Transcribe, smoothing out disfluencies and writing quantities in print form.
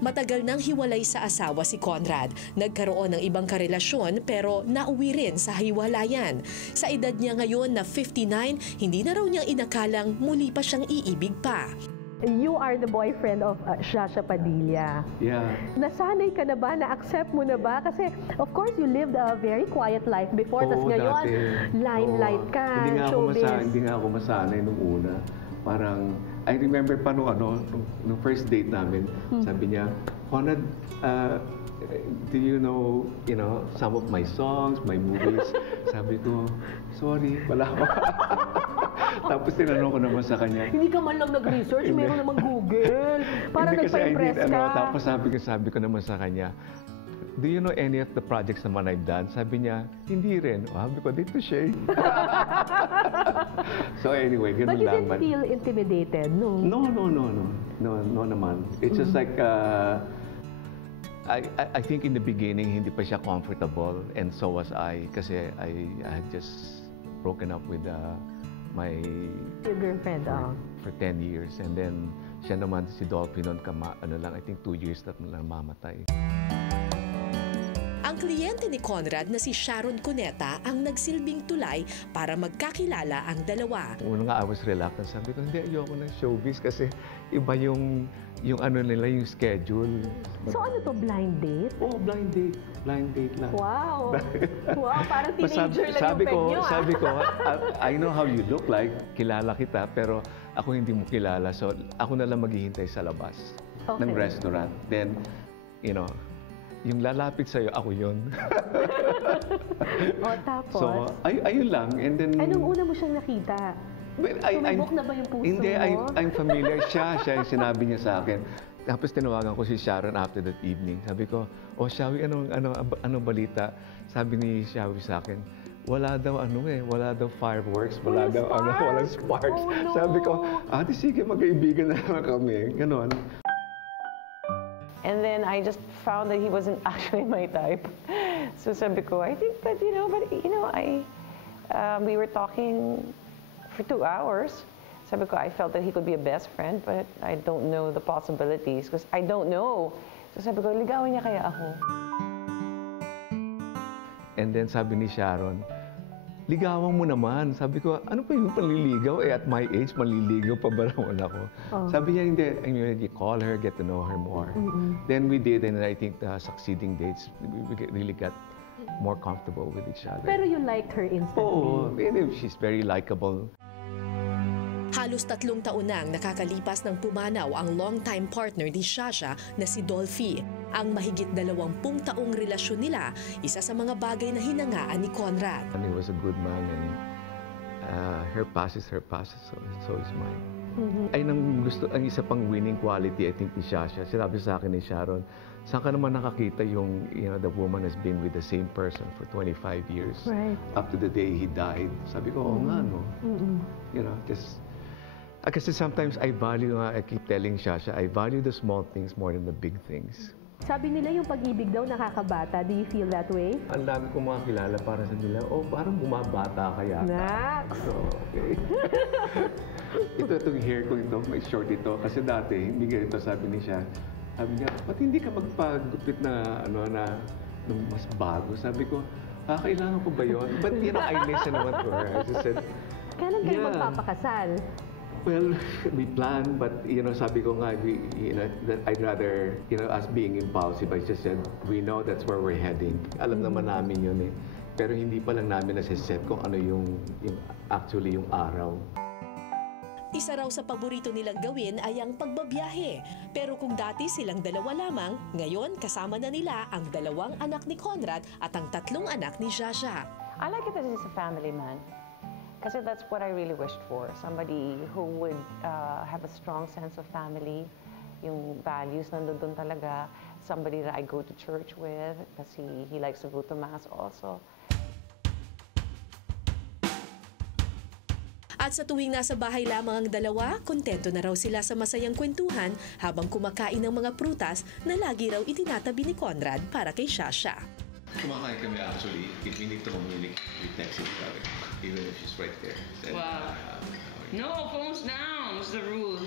Matagal nang hiwalay sa asawa si Conrad. Nagkaroon ng ibang karelasyon pero nauwi rin sa hiwalayan. Sa edad niya ngayon na 59, hindi na raw niyang inakalang muli pa siyang iibig pa. You are the boyfriend of Shasha Padilla. Yeah. Nasanay ka na ba? Na-accept mo na ba? Kasi of course you lived a very quiet life before. Tas ngayon, limelight ka, showbiz. Hindi nga ako masanay nung una. Parang, I remember pa nung first date namin, sabi niya, Conrad, do you know, some of my songs, my movies? Sabi ko, sorry, wala pa. Tapos tinanong ko naman sa kanya. Hindi ka man lang nag-research, meron namang Google. Para nagpa-impress ka. Tapos sabi ko naman sa kanya, do you know any of the projects naman I've done? Sabi niya, hindi rin. Sabi ko, dito siya. So anyway, ganun lang. But you didn't feel intimidated, no? No naman. It's just like, I think in the beginning, hindi pa siya comfortable. And so was I. Kasi I had just broken up with my your girlfriend, for 10 years. And then, siya naman, si Dolphy noon, I think 2 years na lang mamatay. Ang kliyente ni Conrad na si Sharon Cuneta ang nagsilbing tulay para magkakilala ang dalawa. Una nga, I was reluctant. Sabi ko, hindi, ayoko ng showbiz kasi iba yung nila, yung schedule. So ano to, blind date? Oh, blind date. Blind date lang. Wow. Wow, parang teenager lang yung peg nyo. Sabi ko, I know how you look like, kilala kita, pero ako hindi mo kilala. So ako na lang maghihintay sa labas ng restaurant. Then, yung lalapit sa'yo, ako yun. O, tapos? So, ayun lang. And then, anong una mo siyang nakita? Well, Tumibok na ba yung puso hindi, mo? I'm familiar. Siya yung sinabi niya sa akin. Tapos tinawagan ko si Sharon after that evening. Sabi ko, Shawi, anong balita? Sabi ni Shawi sa akin, wala daw fireworks, walang sparks. Oh, no. Sabi ko, sige, magkaibigan na naman kami. Ganon. And then I just found that he wasn't actually my type. So sabi ko, I think that, we were talking for 2 hours. Sabi ko, I felt that he could be a best friend, but I don't know the possibilities because I don't know. So sabi ko, ligawan niya kaya ako. And then sabi ni Sharon, ligawan mo naman. Sabi ko, ano pa yung panliligaw? At my age, manliligaw pa ba naman ako? Sabi niya, hindi. You call her, get to know her more. Then we did, and I think the succeeding dates, we really got more comfortable with each other. Pero you liked her instantly? Oo, she's very likable. Halos 3 taon nang nakakalipas ng pumanaw ang longtime partner ni Shasha na si Dolphy. Ang mahigit 20 taong relasyon nila, isa sa mga bagay na hinangaan ni Conrad. And he was a good man, and her past is her past, so is mine. Ay ang isa pang winning quality, I think, ni Shasha. Sinabi sa akin ni Sharon, saan ka naman nakakita yung, the woman has been with the same person for 25 years. Right. Up to the day he died. Sabi ko, nga, no? Kasi sometimes I keep telling Shasha, I value the small things more than the big things. Sabi nila yung pag-ibig daw nakakabata. Do you feel that way? Ang dami kong mga kilala para sa nila, parang bumabata ka yata. Nax! So, okay. Itong hair ko ito, may short ito. Kasi dati, hindi ganito, sabi niya, ba't hindi ka magpagupit na mas bago? Sabi ko, kailangan ko ba yun? But, I listen naman to her. I just said, kailan kayo magpapakasal? Well, we plan, but sabi ko nga, that I'd rather, us being impulsive, I just said, we know that's where we're heading. Alam naman namin yun eh. Pero hindi pa lang namin nasiset kung ano yung actually yung araw. Isa raw sa paborito nilang gawin ay ang pagbabiyahe. Pero kung dati silang dalawa lamang, ngayon kasama na nila ang 2 anak ni Conrad at ang 3 anak ni Shasha. I like it that he's a family man. Kasi that's what I really wished for. Somebody who would have a strong sense of family. Yung values nandun talaga. Somebody that I go to church with. Kasi he likes to go to mass also. At sa tuwing nasa bahay lamang ang dalawa, kontento na raw sila sa masayang kwentuhan habang kumakain ng mga prutas na lagi raw itinatabi ni Conrad para kay Shasha. Kumakain kami actually. If we need to communicate, we text each other. Even if she's right there. Wow. No, phones down is the rule.